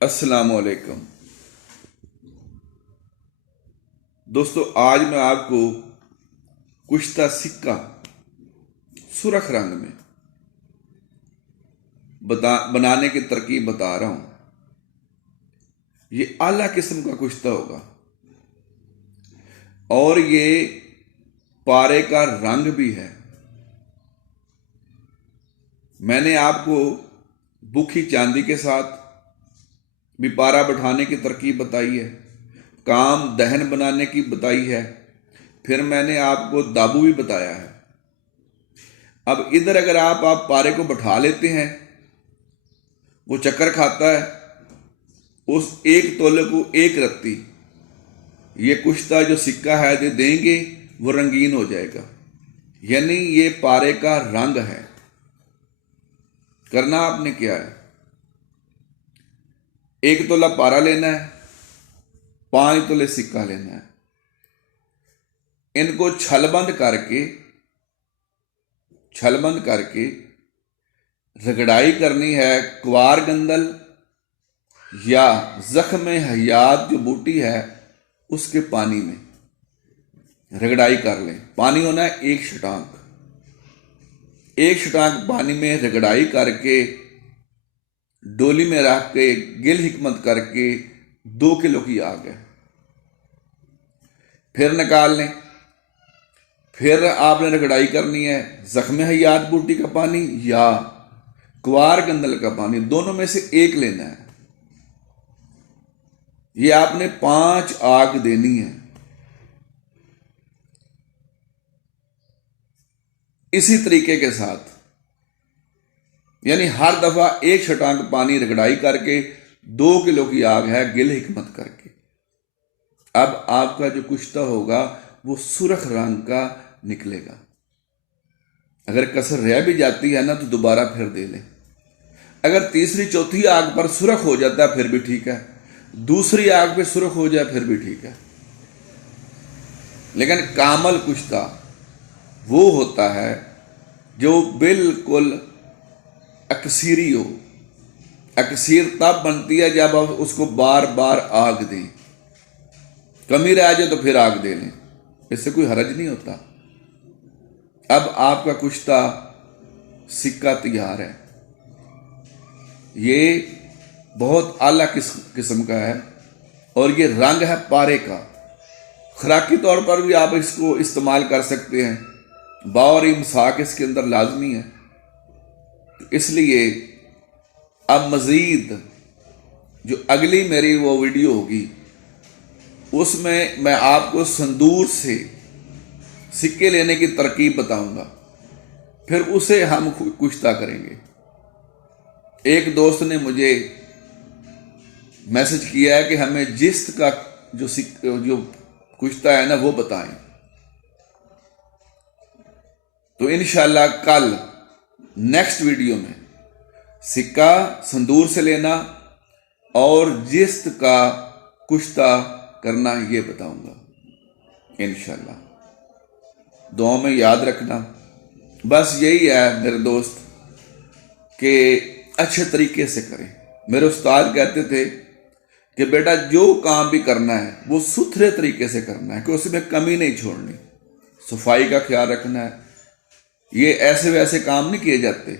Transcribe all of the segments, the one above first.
अस्सलाम वालेकुम दोस्तों, आज मैं आपको कुश्ता सिक्का सुर्ख रंग में बनाने की तरकीब बता रहा हूं। ये आला किस्म का कुश्ता होगा और ये पारे का रंग भी है। मैंने आपको बुखी चांदी के साथ भी पारा बैठाने की तरकीब बताई है, काम दहन बनाने की बताई है, फिर मैंने आपको दाबू भी बताया है। अब इधर अगर आप पारे को बैठा लेते हैं, वो चक्कर खाता है, उस एक तोले को एक रत्ती ये कुश्ता जो सिक्का है जो देंगे वो रंगीन हो जाएगा। यानी ये पारे का रंग है। करना आपने क्या है, एक तोला पारा लेना है, 5 तोले सिक्का लेना है। इनको छलबंद करके रगड़ाई करनी है। क्वार गंदल या जख्म हयात जो बूटी है उसके पानी में रगड़ाई कर लें। पानी होना है 1 शटांक। 1 शटांक पानी में रगड़ाई करके डोली में रख के गिल हिकमत करके 2 किलो की आग है, फिर निकाल लें। फिर आपने रगड़ाई करनी है जख्म हयात बूटी का पानी या क्वार गंदल का पानी, दोनों में से एक लेना है। ये आपने 5 आग देनी है। इसी तरीके के साथ, यानी हर दफा 1 शटांक पानी रगड़ाई करके 2 किलो की आग है गिल हिकमत करके। अब आपका जो कुश्ता होगा वो सुर्ख रंग का निकलेगा। अगर कसर रह भी जाती है ना तो दोबारा फिर दे लें। अगर तीसरी चौथी आग पर सुर्ख हो जाता है फिर भी ठीक है, दूसरी आग पे सुर्ख हो जाए फिर भी ठीक है। लेकिन कामल कुश्ता वो होता है जो बिल्कुल अकसीरी हो। अकसीर तब बनती है जब आप उसको बार बार आग दें। कमी रह जाए तो फिर आग दे लें, इससे कोई हरज नहीं होता। अब आपका कुश्ता सिक्का तैयार है। ये बहुत आला किस्म का है और ये रंग है पारे का। खुराकी तौर पर भी आप इसको इस्तेमाल कर सकते हैं। बावर इमसाक इसके अंदर लाजमी है। तो इसलिए अब मज़ीद जो अगली मेरी वो वीडियो होगी उसमें मैं आपको संदूर से सिक्के लेने की तरकीब बताऊंगा, फिर उसे हम कुश्ता करेंगे। एक दोस्त ने मुझे मैसेज किया है कि हमें जिस्त का जो कुश्ता है ना वो बताएं। तो इंशाल्लाह कल नेक्स्ट वीडियो में सिक्का संदूर से लेना और जिस्त का कुश्ता करना ये बताऊंगा इंशाल्लाह। दुआ में याद रखना। बस यही है मेरे दोस्त कि अच्छे तरीके से करें। मेरे उस्ताद कहते थे कि बेटा जो काम भी करना है वो सुथरे तरीके से करना है, कि उसमें कमी नहीं छोड़नी, सफाई का ख्याल रखना है। ये ऐसे वैसे काम नहीं किए जाते।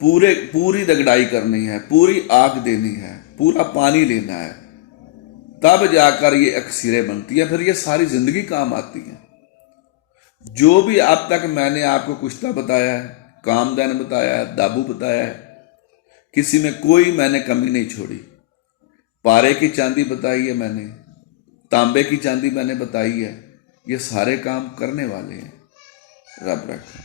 पूरी रगड़ाई करनी है, पूरी आग देनी है, पूरा पानी लेना है, तब जाकर ये अक्सीरें बनती है। फिर ये सारी जिंदगी काम आती है। जो भी अब तक मैंने आपको कुश्ता बताया है, कामदैन बताया है, दाबू बताया है, किसी में कोई मैंने कमी नहीं छोड़ी। पारे की चांदी बताई है मैंने, तांबे की चांदी मैंने बताई है। ये सारे काम करने वाले हैं। रब रखा।